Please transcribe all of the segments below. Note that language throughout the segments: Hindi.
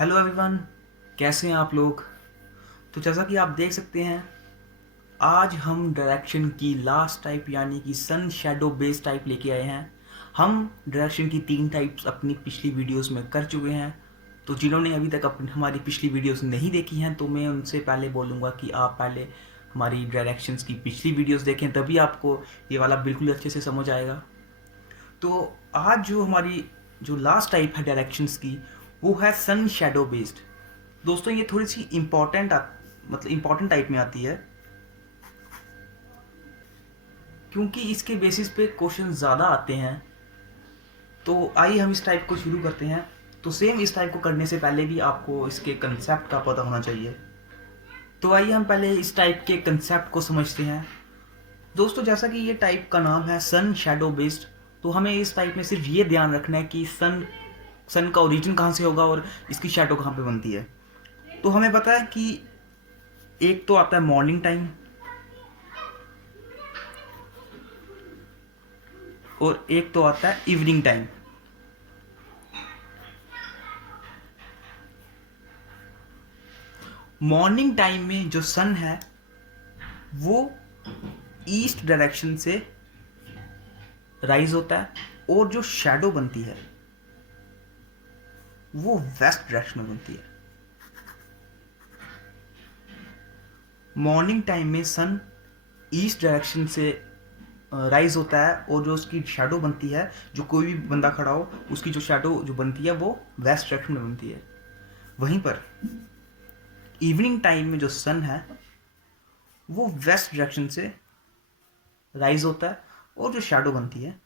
हेलो एवरीवन, कैसे हैं आप लोग। तो जैसा कि आप देख सकते हैं, आज हम डायरेक्शन की लास्ट टाइप यानी कि सन शैडो बेस टाइप लेके आए हैं। हम डायरेक्शन की 3 टाइप्स अपनी पिछली वीडियोस में कर चुके हैं। तो जिन्होंने अभी तक अपनी हमारी पिछली वीडियोस नहीं देखी हैं तो मैं उनसे पहले बोलूँगा कि आप पहले हमारी डायरेक्शंस की पिछली वीडियोस देखें, तभी आपको ये वाला बिल्कुल अच्छे से समझ आएगा। तो आज जो हमारी जो लास्ट टाइप है डायरेक्शंस की, वो है सन शैडो बेस्ड। दोस्तों ये थोड़ी सी मतलब इम्पोर्टेंट टाइप में आती है, क्योंकि इसके बेसिस पे क्वेश्चन ज़्यादा आते हैं। तो आइए हम इस टाइप को शुरू करते हैं। तो सेम इस टाइप को करने से पहले भी आपको इसके कंसेप्ट का पता होना चाहिए। तो आइए हम पहले इस टाइप के कंसेप्ट को समझते हैं। दोस्तों जैसा कि ये टाइप का नाम है सन शैडो बेस्ड, तो हमें इस टाइप में सिर्फ ये ध्यान रखना है कि सन का ओरिजिन कहाँ से होगा और इसकी शैडो कहाँ पे बनती है। तो हमें पता है कि एक तो आता है मॉर्निंग टाइम और एक तो आता है इवनिंग टाइम। मॉर्निंग टाइम में जो सन है वो ईस्ट डायरेक्शन से राइज होता है और जो शैडो बनती है वो वेस्ट डायरेक्शन में बनती है। मॉर्निंग टाइम में सन ईस्ट डायरेक्शन से राइज होता है और जो उसकी शैडो बनती है, जो कोई भी बंदा खड़ा हो उसकी जो शैडो जो बनती है वो वेस्ट डायरेक्शन में बनती है। वहीं पर इवनिंग टाइम में जो सन है वो वेस्ट डायरेक्शन से राइज होता है और जो शैडो बनती है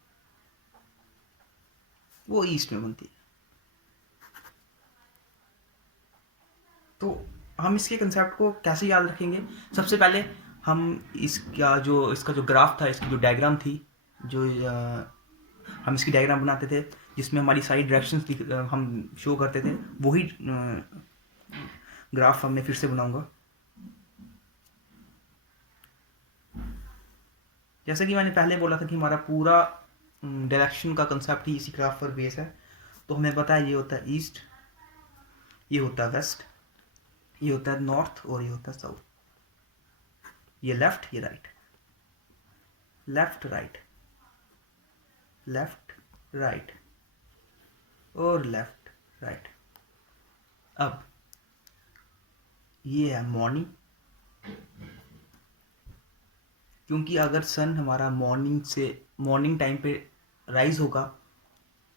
वो ईस्ट में बनती है। तो हम इसके कंसेप्ट को कैसे याद रखेंगे। सबसे पहले हम इसका जो ग्राफ था, इसकी जो डायग्राम थी, जो हम इसकी डायग्राम बनाते थे जिसमें हमारी सारी डायरेक्शंस हम शो करते थे, वही ग्राफ मैं फिर से बनाऊंगा। जैसे कि मैंने पहले बोला था कि हमारा पूरा डायरेक्शन का कंसेप्ट ही इसी ग्राफ पर बेस है। तो हमें पता है ये होता है ईस्ट, ये होता है वेस्ट, ये होता है नॉर्थ और ये होता है साउथ। ये लेफ्ट, ये right, left right, left right और लेफ्ट राइट। अब ये है मॉर्निंग, क्योंकि अगर सन हमारा मॉर्निंग टाइम पे राइज होगा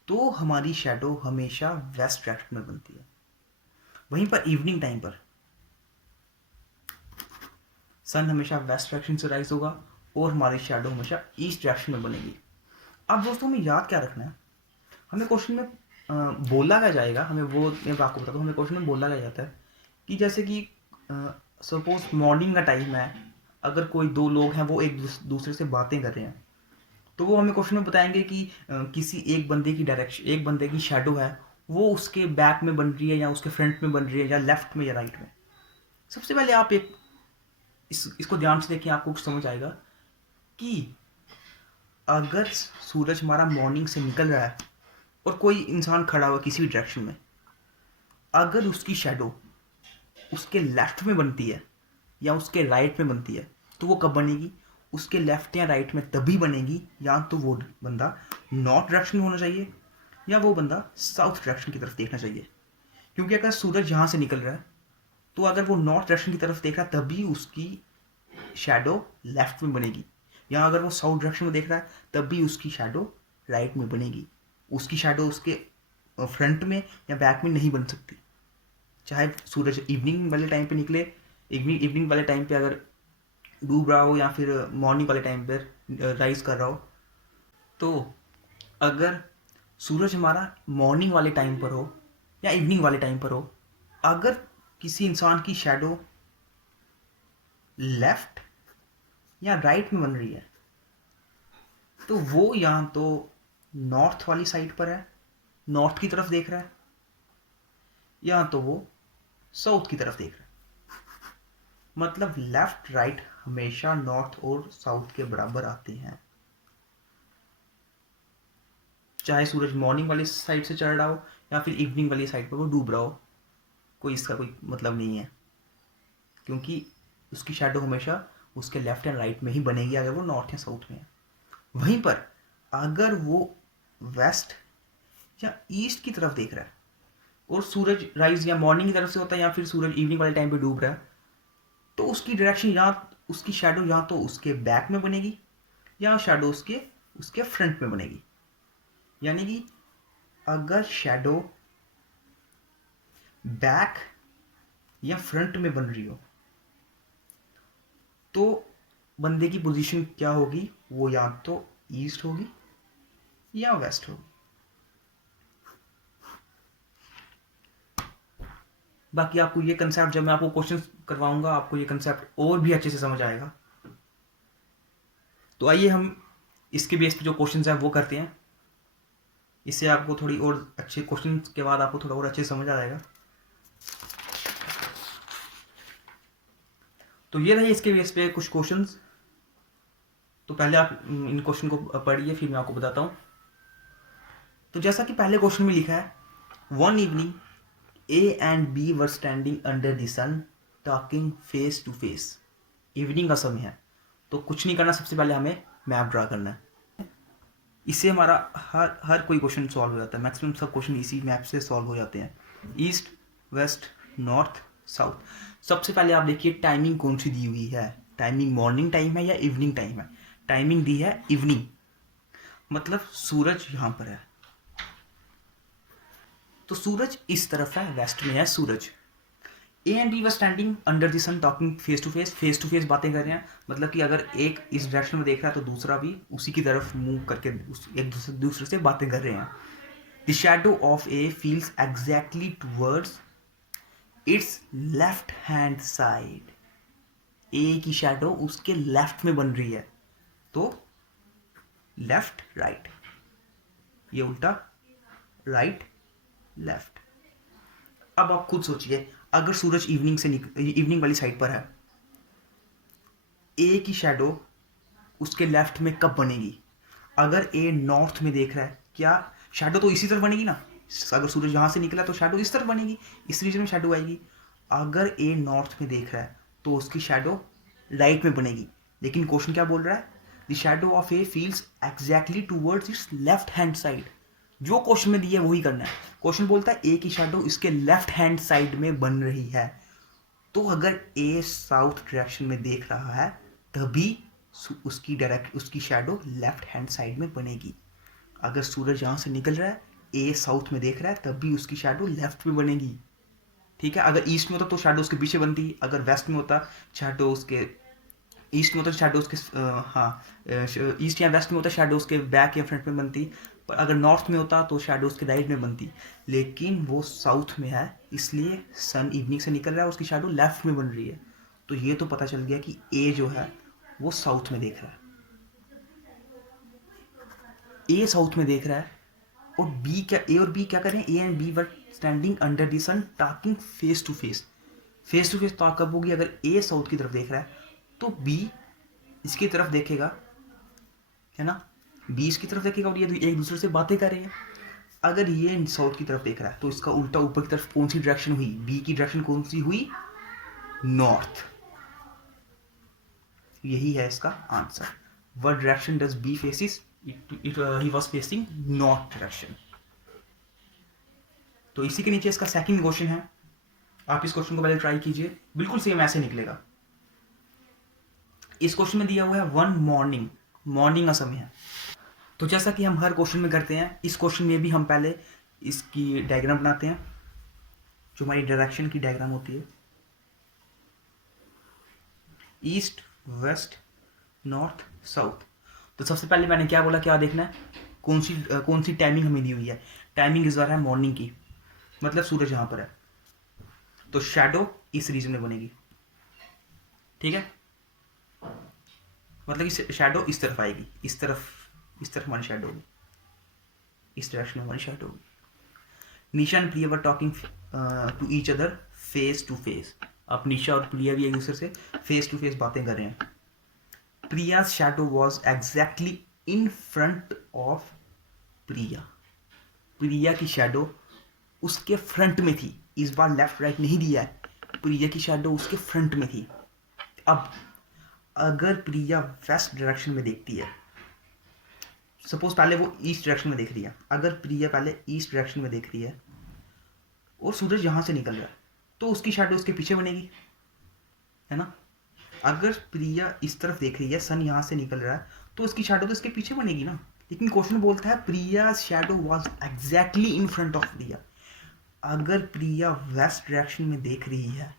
तो हमारी शैडो हमेशा वेस्ट डायरेक्शन में बनती है। वहीं पर इवनिंग टाइम पर सन हमेशा वेस्ट डायरेक्शन से राइज होगा और हमारी शैडो हमेशा ईस्ट डायरेक्शन में बनेगी। अब दोस्तों हमें याद क्या रखना है, हमें क्वेश्चन में बोला क्या जाएगा, हमें वो मैं आपको बताता हूँ। हमें क्वेश्चन में बोला क्या जाता है कि जैसे कि सपोज मॉर्निंग का टाइम है, अगर कोई दो लोग हैं वो एक दूसरे से बातें कर रहे हैं, तो वो हमें क्वेश्चन में बताएंगे कि किसी एक बंदे की शैडो है, वो उसके बैक में बन रही है या उसके फ्रंट में बन रही है या लेफ्ट में या राइट में। सबसे पहले आप इसको ध्यान से देखिए, आपको कुछ समझ आएगा कि अगर सूरज हमारा मॉर्निंग से निकल रहा है और कोई इंसान खड़ा हुआ किसी भी डायरेक्शन में, अगर उसकी शैडो उसके लेफ्ट में बनती है या उसके राइट में बनती है, तो वो कब बनेगी? उसके लेफ्ट या राइट में तभी बनेगी या तो वो बंदा नॉर्थ डायरेक्शन में होना चाहिए या वो बंदा साउथ डायरेक्शन की तरफ देखना चाहिए। क्योंकि अगर सूरज यहाँ से निकल रहा है तो अगर वो नॉर्थ डायरेक्शन की तरफ देख रहा है तभी उसकी शैडो लेफ्ट में बनेगी, या अगर वो साउथ डायरेक्शन में देख रहा है तब भी उसकी शैडो राइट में बनेगी। उसकी शैडो उसके फ्रंट में या बैक में नहीं बन सकती, चाहे सूरज इवनिंग वाले टाइम पे निकले, इवनिंग वाले टाइम पे अगर डूब रहा हो या फिर मॉर्निंग वाले टाइम पर राइज कर रहा हो। तो अगर सूरज हमारा मॉर्निंग वाले टाइम पर हो या इवनिंग वाले टाइम पर हो, अगर किसी इंसान की शैडो लेफ्ट या राइट में बन रही है तो वो या तो नॉर्थ वाली साइड पर है, नॉर्थ की तरफ देख रहा है, या तो वो साउथ की तरफ देख रहा है। मतलब लेफ्ट राइट हमेशा नॉर्थ और साउथ के बराबर आते हैं, चाहे सूरज मॉर्निंग वाली साइड से चढ़ रहा हो या फिर इवनिंग वाली साइड पर वो डूब रहा हो। कोई इसका कोई मतलब नहीं है, क्योंकि उसकी शेडो हमेशा उसके लेफ्ट एंड राइट में ही बनेगी अगर वो नॉर्थ या साउथ में है। वहीं पर अगर वो वेस्ट या ईस्ट की तरफ देख रहा है और सूरज राइज या मॉर्निंग की तरफ से होता है या फिर सूरज इवनिंग वाले टाइम पे डूब रहा है, तो उसकी डायरेक्शन या उसकी शेडो या तो उसके बैक में बनेगी या शेडो उसके उसके फ्रंट में बनेगी। यानी कि अगर शेडो बैक या फ्रंट में बन रही हो तो बंदे की पोजीशन क्या होगी, वो या तो ईस्ट होगी या वेस्ट होगी। बाकी आपको ये कंसेप्ट जब मैं आपको क्वेश्चन करवाऊंगा आपको ये कंसेप्ट और भी अच्छे से समझ आएगा। तो आइए हम इसके बेस पे जो क्वेश्चन हैं वो करते हैं, इससे आपको थोड़ी और अच्छे क्वेश्चन के बाद आपको थोड़ा और अच्छे से समझ आ जाएगा। तो ये रहे इसके बेस पे कुछ क्वेश्चंस। तो पहले आप इन क्वेश्चन को पढ़िए, फिर मैं आपको बताता हूँ। तो जैसा कि पहले क्वेश्चन में लिखा है, one evening A and B were standing under the sun talking face to face. Evening का समय है, तो कुछ नहीं करना, सबसे पहले हमें मैप ड्रा करना है। इससे हमारा हर कोई क्वेश्चन सॉल्व हो जाता है, मैक्सिमम सब क्वेश्चन इसी मैप से सॉल्व हो जाते हैं। East, west, north, south. सबसे पहले आप देखिए टाइमिंग कौन सी दी हुई है, टाइमिंग मॉर्निंग टाइम है या इवनिंग टाइम है। टाइमिंग दी है इवनिंग, मतलब सूरज यहाँ पर है, तो सूरज इस तरफ है, वेस्ट में है सूरज। A and B were standing under the sun talking face to face बातें कर रहे हैं। मतलब कि अगर एक इस डायरेक्शन में देख रहा है तो दूसरा भी उसी की तरफ मूव करके एक दूसरे से बातें कर रहे हैं। The shadow of A falls exactly towards its left hand side. A की शैडो उसके लेफ्ट में बन रही है, तो लेफ्ट राइट, ये उल्टा राइट लेफ्ट। अब आप खुद सोचिए, अगर सूरज इवनिंग वाली साइड पर है, ए की शैडो उसके लेफ्ट में कब बनेगी? अगर ए नॉर्थ में देख रहा है, क्या शैडो तो इसी तरफ बनेगी ना। अगर सूरज यहां से निकला तो शैडो इस तरफ बनेगी, इस रीजन में शैडो आएगी। अगर ए नॉर्थ में देख रहा है तो उसकी शैडो राइट में बनेगी। लेकिन क्वेश्चन क्या बोल रहा है? The shadow of A falls exactly towards its left hand side. जो क्वेश्चन में दिया है वही करना है। क्वेश्चन बोलता है ए की शैडो इसके लेफ्ट हैंड साइड में बन रही है, तो अगर ए साउथ डायरेक्शन में देख रहा है तभी उसकी शैडो लेफ्ट हैंड साइड में बनेगी। अगर सूरज यहां से निकल रहा है, ए साउथ में देख रहा है, तब भी उसकी शैडो लेफ्ट में बनेगी। ठीक है, अगर ईस्ट में होता तो शैडो उसके पीछे बनती, अगर वेस्ट में होता शैडो उसके ईस्ट में होता शैडो उसके ईस्ट या वेस्ट में होता शैडो उसके बैक या फ्रंट में बनती। पर अगर नॉर्थ में होता तो शैडो उसके राइट में बनती। लेकिन वो साउथ में है, इसलिए सन इवनिंग से निकल रहा है, उसकी शैडो लेफ्ट में बन रही है। तो ये तो पता चल गया कि ए जो है वो साउथ में देख रहा है, ए साउथ में देख रहा है। और बी क्या, ए और बी क्या करें? A and B were standing under the sun talking face to face. Face to face तो कब होगी? अगर ए साउथ की तरफ देख रहा है तो बी इसकी तरफ देखेगा, है ना, बी इसकी तरफ देखेगा और ये एक दूसरे से बातें कर रहे हैं। अगर ये साउथ की तरफ देख रहा है तो इसका उल्टा ऊपर की तरफ कौन सी डायरेक्शन हुई? बी की डायरेक्शन कौन सी हुई? नॉर्थ। यही है इसका answer. What direction does B faces? He was facing north direction. तो इसी के नीचे इसका सेकंड क्वेश्चन है। आप इस क्वेश्चन को पहले ट्राई कीजिए, बिल्कुल सेम ऐसे निकलेगा। इस क्वेश्चन में दिया हुआ है वन मॉर्निंग, मॉर्निंग का समय है। तो जैसा कि हम हर क्वेश्चन में करते हैं, इस क्वेश्चन में भी हम पहले इसकी डायग्राम बनाते हैं, जो हमारी डायरेक्शन की डायग्राम होती है। East, west, north, south. तो सबसे पहले मैंने क्या बोला, क्या देखना है, कौन सी टाइमिंग हमें दी हुई है। टाइमिंग इस बार है मॉर्निंग की, मतलब सूरज यहाँ पर है, तो शैडो इस रीजन में बनेगी। ठीक है, मतलब कि शैडो इस तरफ आएगी, इस तरफ हमारी शैडो होगी, इस डायरेक्शन में हमारी शैडो होगी। Nisha and Priya were talking to each other face to face. अब निशा और प्रिया भी एक दूसरे से फेस टू फेस बातें कर रहे हैं। Priya shadow was exactly in front of Priya. Priya की शैडो उसके फ्रंट में थी, इस बार लेफ्ट राइट नहीं दिया है, प्रिया की शैडो उसके फ्रंट में थी। अब अगर प्रिया वेस्ट डायरेक्शन में देखती है, सपोज पहले वो ईस्ट डायरेक्शन में देख रही है, अगर प्रिया पहले ईस्ट डायरेक्शन में देख रही है और सूरज यहाँ से निकल रहा है, तो उसकी शैडो उसके पीछे बनेगी, है ना। अगर प्रिया इस तरफ देख रही है, सन यहाँ से निकल रहा है, तो उसकी शैडो तो इसके पीछे बनेगी ना। लेकिन क्वेश्चन बोलता है Priya shadow was exactly in front of Priya. अगर प्रिया वेस्ट डायरेक्शन में देख रही है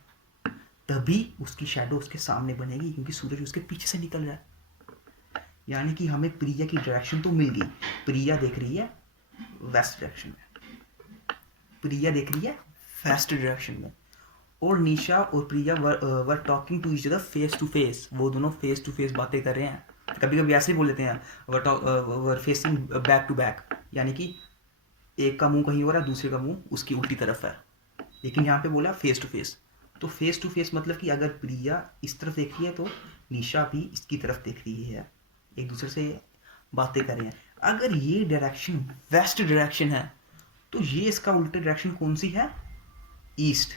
तभी उसकी शैडो उसके सामने बनेगी, क्योंकि सूरज उसके पीछे से निकल रहा है। यानी कि हमें प्रिया की डायरेक्शन तो मिल गई। प्रिया देख रही है वेस्ट डायरेक्शन में, प्रिया देख रही है वेस्ट डायरेक्शन में, और निशा और Priya were talking to each other face to face. वो दोनों फेस टू फेस बातें कर रहे हैं। कभी कभी ऐसे ही बोल लेते हैं were facing back to back, यानी कि एक का मुंह कहीं हो रहा है, दूसरे का मुंह उसकी उल्टी तरफ है, लेकिन यहाँ पे बोला फेस टू फेस। तो फेस टू फेस मतलब कि अगर प्रिया इस तरफ देख रही है तो निशा भी इसकी तरफ देख रही है, एक दूसरे से बातें कर रहे हैं। अगर ये डायरेक्शन वेस्ट डायरेक्शन है तो ये इसका उल्टा डायरेक्शन कौन सी है? ईस्ट।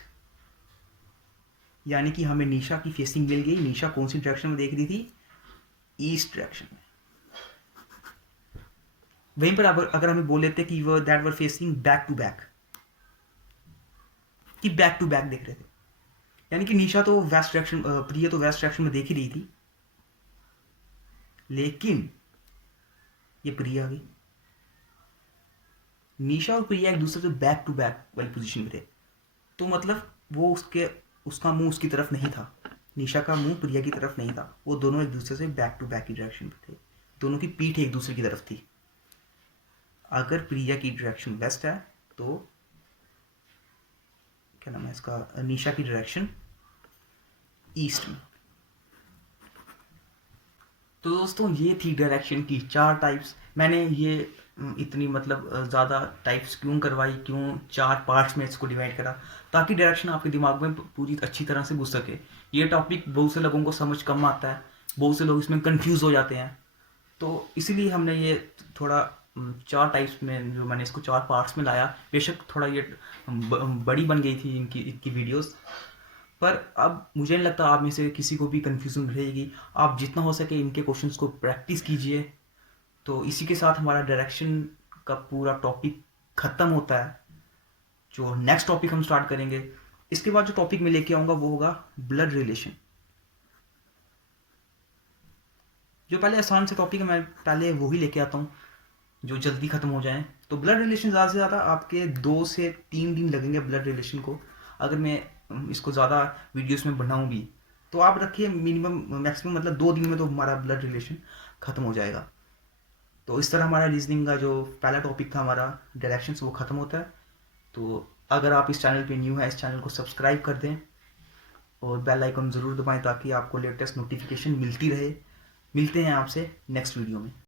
यानी कि हमें निशा की फेसिंग मिल गई। निशा कौन सी डायरेक्शन में देख रही थी? ईस्ट डायरेक्शन में। वहीं पर अगर हमें बोल लेते कि वो that were facing back to back, कि बैक टू बैक देख रहे थे, यानी कि निशा तो वेस्ट डायरेक्शन, प्रिया तो वेस्ट डायरेक्शन में देख ही रही थी, लेकिन ये प्रिया गई। निशा और प्रिया एक दूसरे से बैक टू बैक वाली पोजीशन में थे, तो मतलब वो उसका मुंह उसकी तरफ नहीं था, निशा का मुंह प्रिया की तरफ नहीं था। वो दोनों एक दूसरे से बैक टू बैक की डायरेक्शन पे थे, दोनों की पीठ एक दूसरे की तरफ थी। अगर प्रिया की डायरेक्शन वेस्ट है तो क्या नाम है इसका, निशा की डायरेक्शन ईस्ट में। तो दोस्तों ये थी डायरेक्शन की 4 टाइप्स। मैंने ये इतनी मतलब ज़्यादा टाइप्स क्यों करवाई, क्यों 4 पार्ट्स में इसको डिवाइड करा, ताकि डायरेक्शन आपके दिमाग में पूरी अच्छी तरह से घुस सके। ये टॉपिक बहुत से लोगों को समझ कम आता है, बहुत से लोग इसमें कंफ्यूज हो जाते हैं, तो इसीलिए हमने ये थोड़ा 4 टाइप्स में, जो मैंने इसको 4 पार्ट्स में लाया। बेशक थोड़ा ये बड़ी बन गई थी इनकी वीडियोस, पर अब मुझे नहीं लगता आप में से किसी को भी कन्फ्यूजन रहेगी। आप जितना हो सके इनके क्वेश्चंस को प्रैक्टिस कीजिए। तो इसी के साथ हमारा डायरेक्शन का पूरा टॉपिक ख़त्म होता है। जो नेक्स्ट टॉपिक हम स्टार्ट करेंगे, इसके बाद जो टॉपिक मैं लेके आऊँगा वो होगा ब्लड रिलेशन। जो पहले आसान से टॉपिक है, मैं पहले वो ही लेके आता हूँ जो जल्दी ख़त्म हो जाए। तो ब्लड रिलेशन ज़्यादा से ज़्यादा आपके 2 से 3 दिन लगेंगे ब्लड रिलेशन को। अगर मैं इसको ज़्यादा वीडियोस में बनाऊँ भी तो आप रखिए मिनिमम मैक्सिमम मतलब 2 दिन में तो हमारा ब्लड रिलेशन ख़त्म हो जाएगा। तो इस तरह हमारा रीजनिंग का जो पहला टॉपिक था हमारा डायरेक्शंस, वो ख़त्म होता है। तो अगर आप इस चैनल पे न्यू है, इस चैनल को सब्सक्राइब कर दें और बेल आइकन ज़रूर दबाएं ताकि आपको लेटेस्ट नोटिफिकेशन मिलती रहे। मिलते हैं आपसे नेक्स्ट वीडियो में।